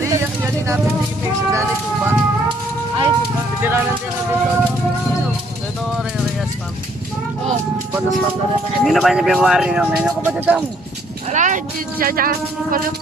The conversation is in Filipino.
Hindi, yan din natin tipig sa galit po ba? Ay, diba? Pitiranan din natin ito. Ito, Reyes, ma'am. Oh. Batas ma'am na rin. Hindi na ba niya February no? Ngayon ako ba ito? Ala, dyan ko lang.